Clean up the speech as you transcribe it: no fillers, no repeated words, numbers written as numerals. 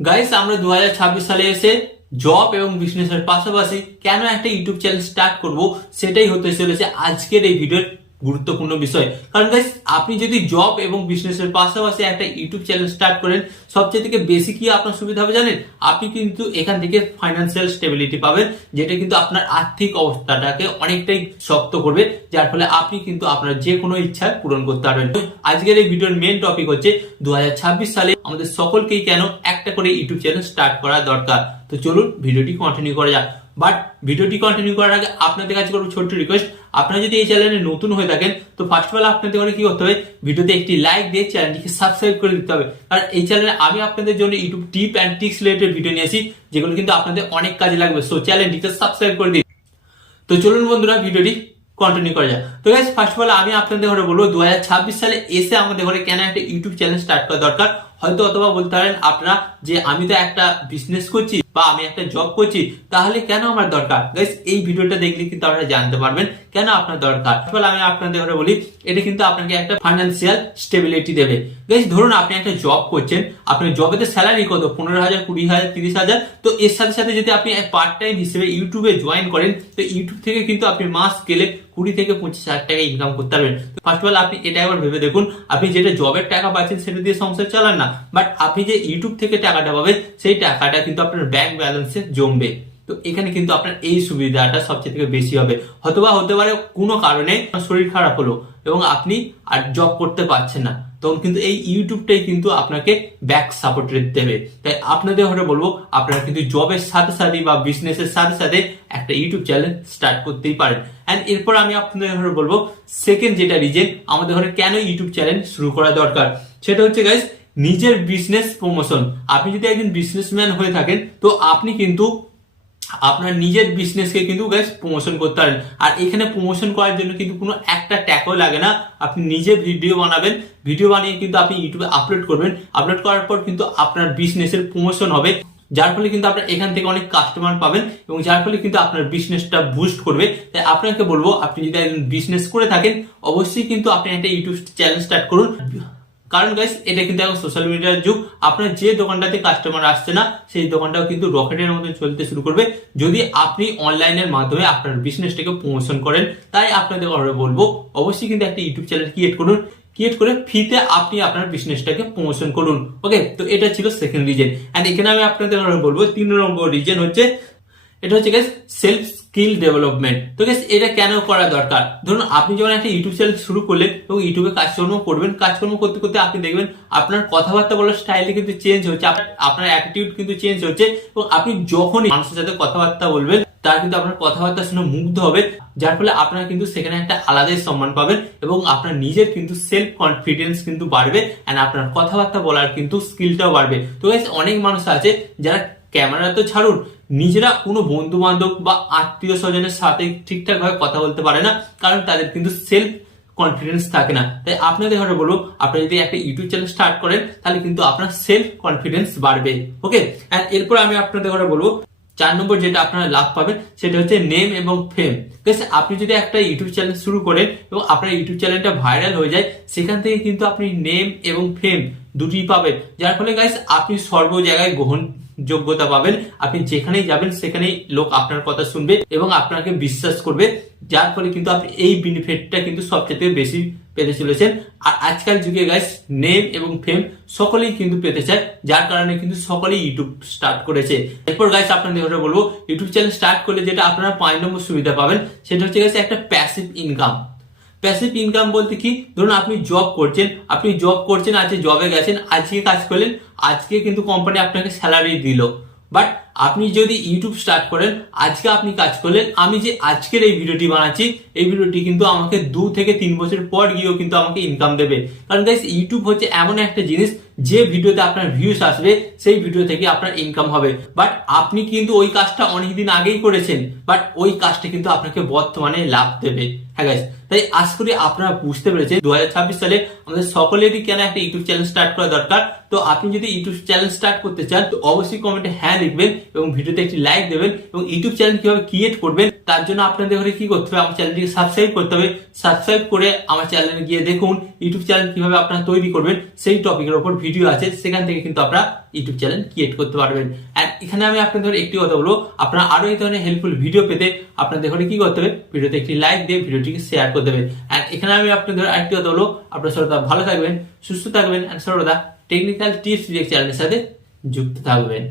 Guys আমরা 2026 সালে এসে জব এবং বিজনেসের পাশাপাশি কেন একটা ইউটিউব চ্যানেল স্টার্ট করব সেটাই হতে চলেছে আজকের এই ভিডিওর গুরুত্বপূর্ণ বিষয়। কারণ গাইস আপনি যদি জব এবং বিজনেসের পাশাপাশি একটা ইউটিউব চ্যানেল স্টার্ট করেন, সবচেয়ে থেকে বেশি কি আপনার সুবিধা হবে জানেন? আপনি কিন্তু এখান থেকে ফাইন্যান্সিয়াল স্টেবিলিটি পাবেন, যেটা কিন্তু আপনার আর্থিক অবস্থাটাকে অনেকটাই শক্ত করবে, যার ফলে আপনি কিন্তু আপনার যে কোনো ইচ্ছা পূরণ করতে পারবেন। আজকের এই ভিডিওর মেন টপিক হচ্ছে 2026 সালে আমাদের সকলকেই কেন একটা করে ইউটিউব চ্যানেল স্টার্ট করা দরকার। তো চলুন ভিডিওটি কন্টিনিউ করা যাক। বাট ভিডিওটি কন্টিনিউ করার আগে আপনাদের কাছে করবো ছোট্ট রিকোয়েস্ট, আপনারা যদি এই চ্যানেলে নতুন হয়ে থাকেন তো ফার্স্ট অফ অল আপনাদের করে কি করতে হবে, ভিডিওতে একটি লাইক দিয়ে চ্যানেলটিকে সাবস্ক্রাইব করে দিতে হবে। কারণ এই চ্যানেলে আমি আপনাদের জন্য YouTube tip and tricks related video নিয়ে আসি, যেগুলো কিন্তু আপনাদের অনেক কাজে লাগবে। সো চ্যানেলটিকে সাবস্ক্রাইব করে দিন। তো চলুন বন্ধুরা ভিডিওটি কন্টিনিউ করা যায়। তো গাইস ফার্স্ট অফ অল আমি আপনাদের ঘরে বলবো 2026 সালে এসে আমাদের ঘরে কেন একটা ইউটিউব চ্যানেল স্টার্ট করা দরকার। হয়তো অথবা বলতে পারেন আপনারা যে আমি তো একটা বিজনেস করছি বা আমি একটা জব করছি, তাহলে কেন আমার দরকার? গাইস এই ভিডিওটা দেখলে কিন্তু আপনারা জানতে পারবেন কেন আপনার দরকার। আমি আপনাদের ঘরে বলি, এটা কিন্তু আপনাকে একটা ফাইন্যান্সিয়াল স্টেবিলিটি দেবে। গাইস ধরুন আপনি একটা জব করছেন, আপনার জবেতে স্যালারি কত, 15,000, 20,000, 30,000। তো এর সাথে সাথে যদি আপনি পার্ট টাইম হিসেবে ইউটিউবে জয়েন করেন, তো ইউটিউব থেকে কিন্তু আপনি মাস গেলে 20 থেকে 25,000 টাকা ইনকাম করতে পারবেন। ফার্স্ট অফ অল আপনি এটা একবার ভেবে দেখুন, আপনি যেটা জবের টাকা পাচ্ছেন সেটা দিয়ে সংসার চালান না, বাট আপনি যে ইউটিউব থেকে টাকাটা পাবেন সেই টাকাটা কিন্তু আপনার ব্যাংক ব্যালেন্সে জমবে। তো এখানে কিন্তু আপনার এই সুবিধাটা সবচেয়ে থেকে বেশি হবে। হয়তোবা হতে পারে কোনো কারণে শরীর খারাপ হলো এবং আপনি আর জব করতে পারছেন না, তখন কিন্তু এই ইউটিউবটাই কিন্তু আপনাকে ব্যাক সাপোর্ট দেবে। তাই আপনাদের ঘরে বলবো, আপনারা কিন্তু জবের সাথে সাথে বা বিজনেসের সাথে সাথে একটা ইউটিউব চ্যানেল স্টার্ট করতেই পারেন। এন্ড এরপর আমি আপনাদের ঘরে বলবো সেকেন্ড যেটা রিজন আমাদের ঘরে কেন ইউটিউব চ্যানেল শুরু করা দরকার, সেটা হচ্ছে গাইস নিজের বিজনেস প্রমোশন। আপনি যদি একজন বিজনেসম্যান হয়ে থাকেন, তো আপনি কিন্তু আপনার নিজের বিজনেসকে কিন্তু গাইস প্রমোশন করতে পারেন। আর এখানে প্রমোশন করার জন্য কিন্তু কোনো একটা ট্যাগও লাগে না, আপনি নিজে ভিডিও বানাবেন, ভিডিও বানিয়ে কিন্তু আপনি ইউটিউবে আপলোড করবেন, আপলোড করার পর কিন্তু আপনার বিজনেসের প্রমোশন হবে, যার ফলে কিন্তু আপনার এখান থেকে অনেক কাস্টমার পাবেন এবং যার ফলে কিন্তু আপনার বিজনেসটা বুস্ট করবে। তাই আপনাকে বলবো, আপনি যদি একজন বিজনেস করে থাকেন অবশ্যই কিন্তু আপনি একটা ইউটিউব চ্যানেল স্টার্ট করুন। কারণ গাইস এটা কিন্তু এখন সোশ্যাল মিডিয়ার যুগ, আপনার যে দোকানটাতে কাস্টমার আসছে না সেই দোকানটাও কিন্তু রকেটের মতো চলতে শুরু করবে যদি আপনি অনলাইনের মাধ্যমে আপনার বিজনেসটাকে প্রমোশন করেন। তাই আপনাদের বলবো অবশ্যই কিন্তু একটা ইউটিউব চ্যানেল ক্রিয়েট করুন, ক্রিয়েট করে ফ্রিতে আপনি আপনার বিজনেসটাকে প্রমোশন করুন। ওকে, তো এটা ছিল সেকেন্ড রিজন। এন্ড এখানে আমি আপনাদের বলবো 3 নম্বর রিজন হচ্ছে, এটা হচ্ছে গাইস সেলফ স্কিল ডেভেলপমেন্ট। তো গাইস এটা কেন করা দরকার? ধরুন আপনি যখন একটা ইউটিউব চ্যানেল শুরু করলেন এবং ইউটিউবে কাজকর্ম করবেন, কাজকর্ম করতে করতে আপনি দেখবেন আপনার কথাবার্তা বলার স্টাইলে কিন্তু চেঞ্জ হচ্ছে, আপনার অ্যাটিটিউড কিন্তু চেঞ্জ হচ্ছে এবং আপনি যখনই মানুষের সাথে কথাবার্তা বলবেন তার কিন্তু আপনার কথাবার্তা শুনে মুগ্ধ হবে, যার ফলে আপনারা কিন্তু সেখানে একটা আলাদাই সম্মান পাবেন এবং আপনার নিজের কিন্তু সেলফ কনফিডেন্স কিন্তু বাড়বে এন্ড আপনার কথাবার্তা বলার কিন্তু স্কিলটাও বাড়বে। তো গাইস অনেক মানুষ আছে যারা ক্যামেরা তো ছাড়ুন, নিজেরা কোনো বন্ধু বান্ধব বা আত্মীয় স্বজনের সাথে ঠিকঠাক ভাবে কথা বলতে পারে না, কারণ তাদের কিন্তু সেলফ কনফিডেন্স থাকে না। তাই আপনাদের ঘরে বলবো, আপনি যদি একটা ইউটিউব চ্যানেল স্টার্ট করেন তাহলে কিন্তু আপনার সেলফ কনফিডেন্স বাড়বে। ওকে, এন্ড এরপর আমি আপনাদের ঘরে বলবো 4 নম্বর যেটা আপনারা লাভ পাবেন সেটা হচ্ছে নেম এবং ফেম। আপনি যদি একটা ইউটিউব চ্যানেল শুরু করেন এবং আপনার ইউটিউব চ্যানেলটা ভাইরাল হয়ে যায়, সেখান থেকে কিন্তু আপনি নেম এবং ফেম দুটি পাবেন, যার ফলে গাইস আপনি সর্ব জায়গায় গ্রহণযোগ্যতা পাবেন। আপনি যেখানেই যাবেন সেখানেই লোক আপনার কথা শুনবে এবং আপনাকে বিশ্বাস করবে, যার ফলে কিন্তু আপনি এই বেনিফিটটা কিন্তু সবচেয়ে বেশি পেতে চলেছেন। আর আজকাল যুগে গাইস নেম এবং ফেম সকলেই কিন্তু পেতে চায়, যার কারণে কিন্তু সকলেই ইউটিউব স্টার্ট করেছে। এরপর গাইস আপনাদের কথা বলবো, ইউটিউব চ্যানেল স্টার্ট করলে যেটা আপনারা 5 নম্বর সুবিধা পাবেন সেটা হচ্ছে গাইস একটা প্যাসিভ ইনকাম। প্যাসিভ ইনকাম বলতে কি, ধরুন আপনি জব করছেন, আজকে জবে গেছেন, আজকে কাজ করলেন, আজকে কিন্তু কোম্পানি আপনাকে স্যালারি দিল, বাট আপনি যদি ইউটিউব স্টার্ট করেন, আজকে আপনি কাজ করলেন, আমি যে আজকের এই ভিডিওটি বানাচ্ছি এই ভিডিওটি কিন্তু আমাকে 2 থেকে 3 বছর পর গিয়েও কিন্তু আমাকে ইনকাম দেবে। কারণ গাইস ইউটিউব হচ্ছে এমন একটা জিনিস, যে ভিডিওতে আপনার ভিউস আসবে সেই ভিডিও থেকে আপনার ইনকাম হবে, বাট আপনি কিন্তু ওই কাজটা অনেকদিন আগেই করেছেন, বাট ওই কাজটা কিন্তু আপনাকে বর্তমানে লাভ দেবে। হ্যাঁ গাইস, তাই আজ করে আপনারা বুঝতে পেরেছেন 2026 সালে আমাদের সকলেরই কেন একটা ইউটিউব চ্যানেল স্টার্ট করা দরকার। তো আপনি যদি ইউটিউব চ্যানেল স্টার্ট করতে চান তো অবশ্যই কমেন্টে হ্যাঁ লিখবেন এবং ভিডিওতে একটি লাইক দেবেন এবং ইউটিউব চ্যানেল কিভাবে ক্রিয়েট করবেন তার জন্য আপনাদের ঘরে কি করতে হবে, আমার চ্যানেলটিকে সাবস্ক্রাইব করতে হবে। সাবস্ক্রাইব করে আমার চ্যানেলে গিয়ে দেখুন ইউটিউব চ্যানেল কিভাবে আপনারা তৈরি করবেন সেই টপিকের উপর ভিডিও আছে, সেখান থেকে কিন্তু আপনারা ইউটিউব চ্যানেল ক্রিয়েট করতে পারবেন। এন্ড এখানে আমি আপনাদের একটি কথা বলবো, আপনারা আরো এই ধরনের হেল্পফুল ভিডিও পেতে আপনাদের ঘরে কি করতে হবে, ভিডিওতে একটি লাইক দিয়ে ভিডিওটিকে শেয়ার করে দেবেন। এন্ড এখানে আমি আপনাদের আরেকটি কথা বলবো, আপনারা সর্বদা ভালো থাকবেন, সুস্থ থাকবেন এন্ড সর্বদা টেকনিক্যাল টিপস চ্যানেলের সাথে যুক্ত থাকবেন।